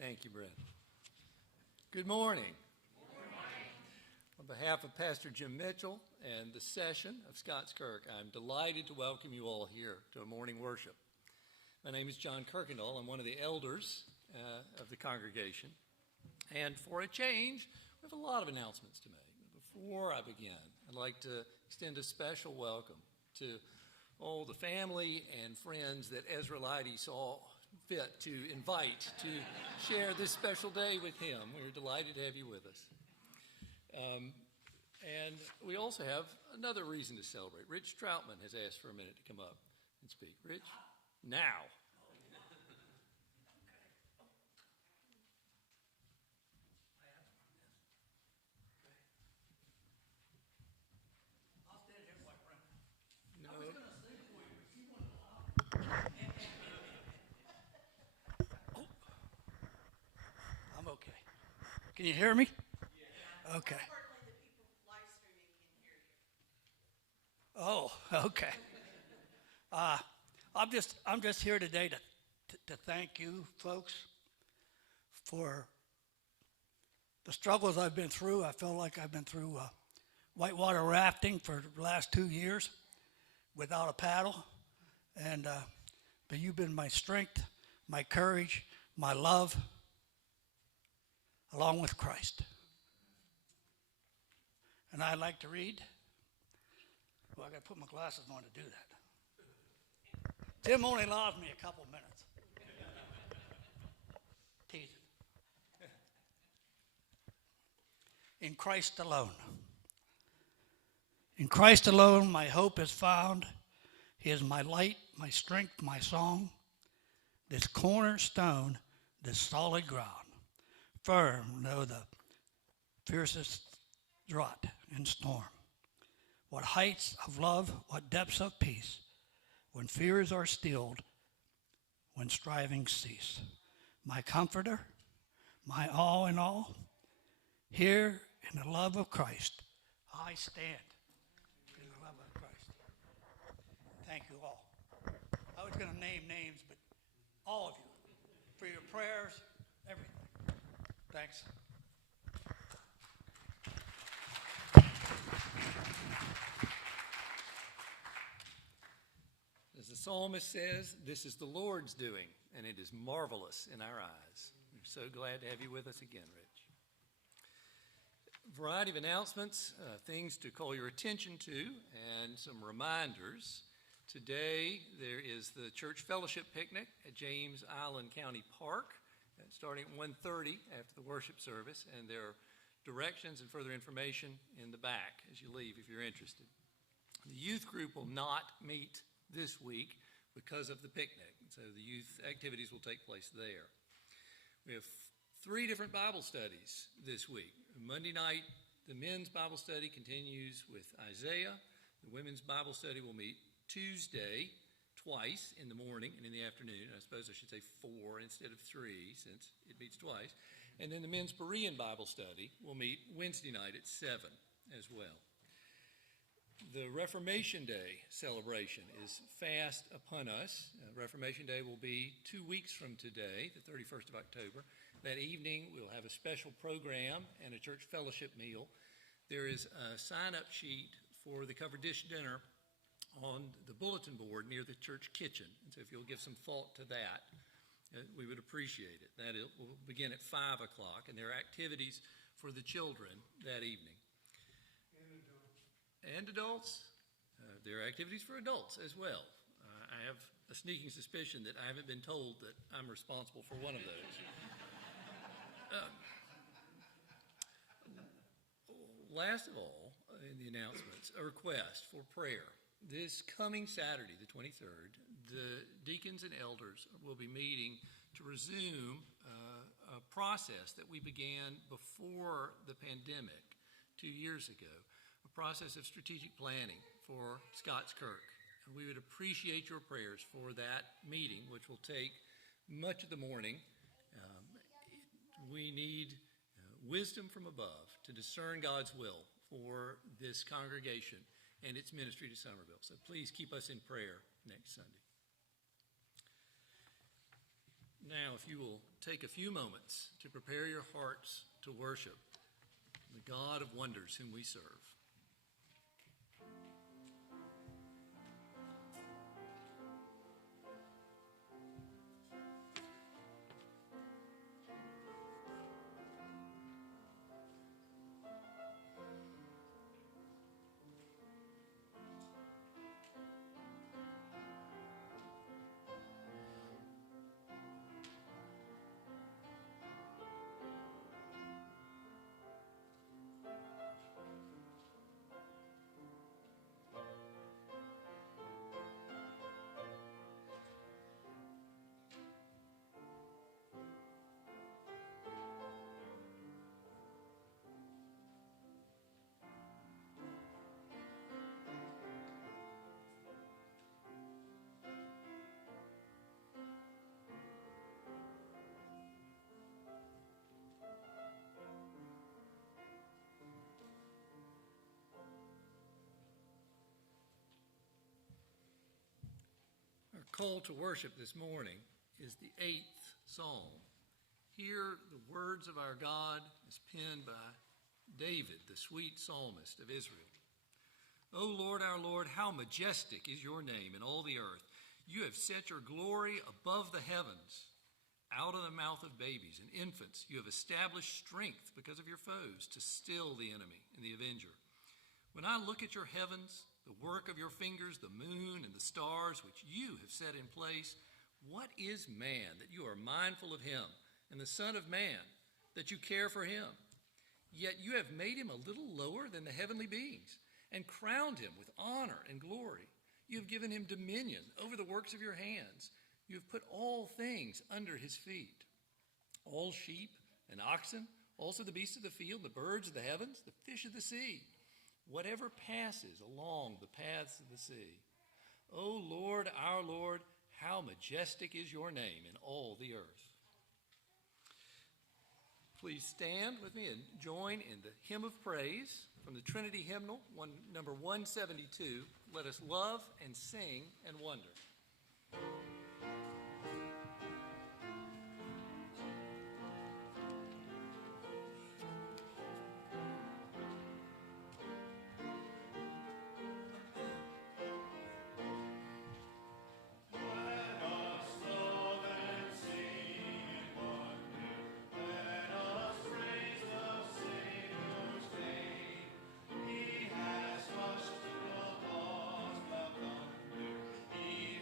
Thank you, Brent. Good morning. On behalf of Pastor Jim Mitchell and the session of Scottskirk, I'm delighted to welcome you all here to a morning worship. My name is John Kirkendall. I'm one of the elders of the congregation. And for a change, we have a lot of announcements to make. Before I begin, I'd like to extend a special welcome to all the family and friends that Ezra Leidy saw fit to invite to share this special day with him. We're delighted to have you with us. And we also have another reason to celebrate. Rich Troutman has asked for a minute to come up and speak. Rich, now. I'm okay. Can you hear me? Okay. Oh, okay. I'm just here today to thank you folks for the struggles I've been through. I feel like I've been through whitewater rafting for the last 2 years without a paddle, and but you've been my strength, my courage, my love, along with Christ. And I'd like to read. Well, I got to put my glasses on to do that. Tim only allows me a couple minutes. Teasing. In Christ alone. In Christ alone, my hope is found. He is my light, my strength, my song. This cornerstone, this solid ground. Firm, though the fiercest drought and storm. What heights of love, what depths of peace, when fears are stilled, when strivings cease. My comforter, my all in all, here in the love of Christ, I stand in the love of Christ. Thank you all. I was going to name names, but all of you, for your prayers, everything. Thanks. As the psalmist says, this is the Lord's doing, and it is marvelous in our eyes. We're so glad to have you with us again, Rich. A variety of announcements, things to call your attention to, and some reminders. Today, there is the Church Fellowship Picnic at James Island County Park, starting at 1:30 after the worship service, and there are directions and further information in the back as you leave if you're interested. The youth group will not meet this week because of the picnic, so the youth activities will take place there. We have 3 different Bible studies this week. Monday night, the men's Bible study continues with Isaiah. The women's Bible study will meet Tuesday twice, in the morning and in the afternoon. I suppose I should say 4 instead of 3 since it meets twice. And then the men's Berean Bible study will meet Wednesday night at 7 as well. The Reformation Day celebration is fast upon us. Reformation Day will be 2 weeks from today, the 31st of October. That evening, we'll have a special program and a church fellowship meal. There is a sign-up sheet for the covered dish dinner on the bulletin board near the church kitchen. And so if you'll give some thought to that, we would appreciate it. That will begin at 5 o'clock, and there are activities for the children that evening. And adults. There are activities for adults as well. I have a sneaking suspicion that I haven't been told that I'm responsible for one of those. Last of all, in the announcements, a request for prayer. This coming Saturday, the 23rd, the deacons and elders will be meeting to resume a process that we began before the pandemic 2 years ago, a process of strategic planning for Scottskirk. And we would appreciate your prayers for that meeting, which will take much of the morning. We need wisdom from above to discern God's will for this congregation and its ministry to Somerville. So please keep us in prayer next Sunday. Now, if you will take a few moments to prepare your hearts to worship the God of wonders whom we serve. Our call to worship this morning is the 8th Psalm. Here, the words of our God is penned by David, the sweet psalmist of Israel. O Lord, our Lord, how majestic is your name in all the earth. You have set your glory above the heavens. Out of the mouth of babies and infants, you have established strength because of your foes to still the enemy and the avenger. When I look at your heavens, the work of your fingers, the moon and the stars which you have set in place, what is man that you are mindful of him, and the Son of Man that you care for him? Yet you have made him a little lower than the heavenly beings, and crowned him with honor and glory. You have given him dominion over the works of your hands. You have put all things under his feet, all sheep and oxen, also the beasts of the field, the birds of the heavens, the fish of the sea, whatever passes along the paths of the sea. O Lord, our Lord, how majestic is your name in all the earth. Please stand with me and join in the hymn of praise from the Trinity Hymnal, number 172. Let us love and sing and wonder. He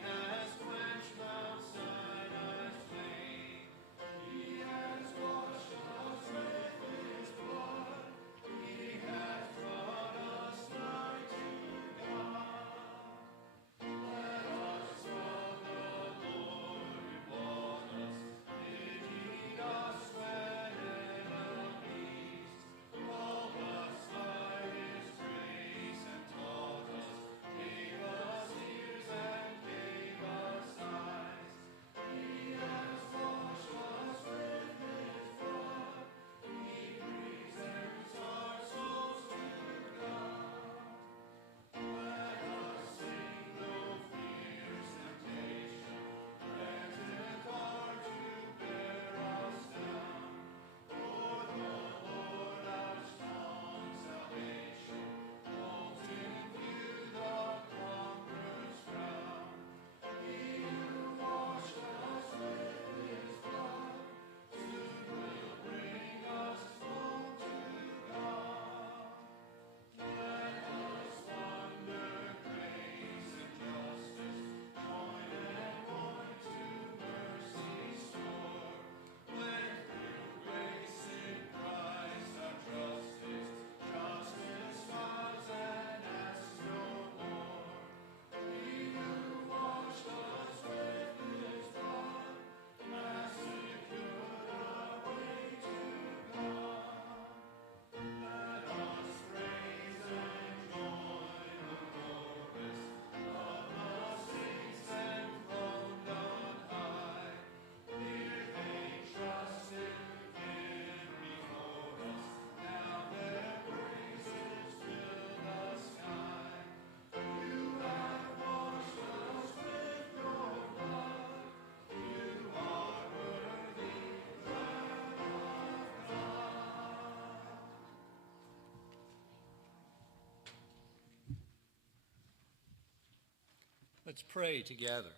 Let's pray together.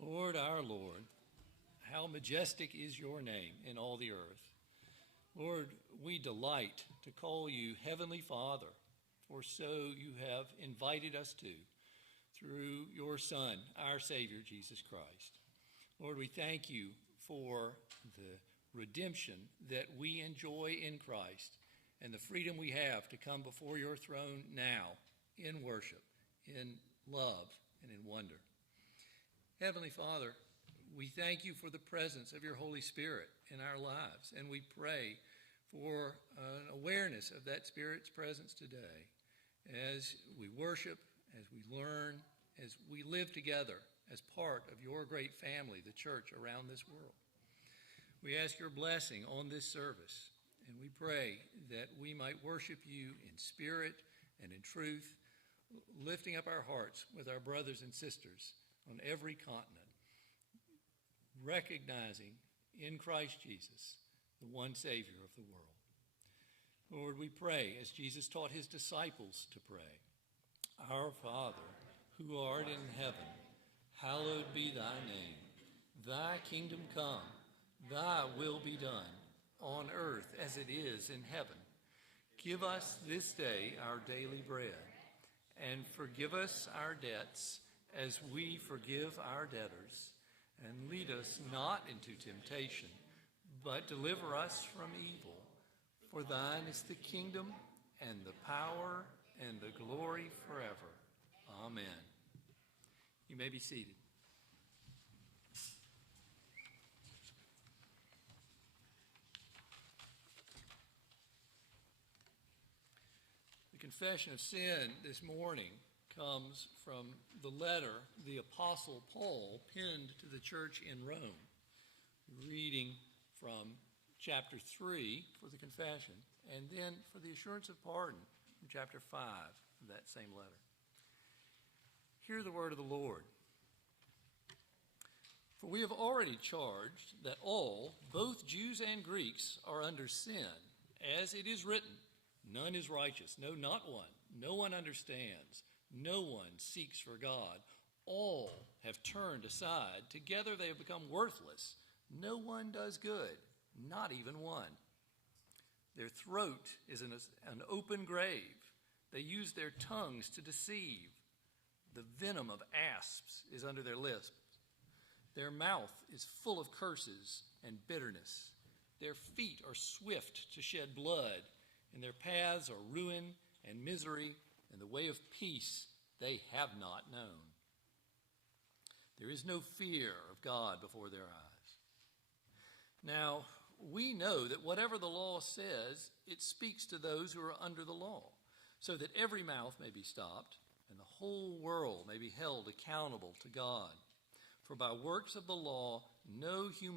Lord, our Lord, how majestic is your name in all the earth. Lord, we delight to call you Heavenly Father, for so you have invited us to through your Son, our Savior, Jesus Christ. Lord, we thank you for the redemption that we enjoy in Christ and the freedom we have to come before your throne now in worship, in love, and in wonder. Heavenly Father, we thank you for the presence of your Holy Spirit in our lives, and we pray for an awareness of that Spirit's presence today as we worship, as we learn, as we live together as part of your great family, the church around this world. We ask your blessing on this service, and we pray that we might worship you in spirit and in truth, lifting up our hearts with our brothers and sisters on every continent, recognizing in Christ Jesus the one Savior of the world. Lord, we pray as Jesus taught his disciples to pray. Our Father, who art in heaven, hallowed be thy name. Thy kingdom come, thy will be done, on earth as it is in heaven. Give us this day our daily bread, and forgive us our debts as we forgive our debtors. And lead us not into temptation, but deliver us from evil. For thine is the kingdom, and the power, and the glory forever. Amen. You may be seated. The confession of sin this morning comes from the letter the Apostle Paul penned to the church in Rome. Reading from chapter 3 for the confession, and then for the assurance of pardon from chapter 5 of that same letter. Hear the word of the Lord. For we have already charged that all, both Jews and Greeks, are under sin, as it is written, none is righteous, no, not one. No one understands. No one seeks for God. All have turned aside. Together they have become worthless. No one does good, not even one. Their throat is an open grave. They use their tongues to deceive. The venom of asps is under their lips. Their mouth is full of curses and bitterness. Their feet are swift to shed blood, and their paths are ruin and misery, and the way of peace they have not known. There is no fear of God before their eyes. Now, we know that whatever the law says, it speaks to those who are under the law, so that every mouth may be stopped, and the whole world may be held accountable to God. For by works of the law, no human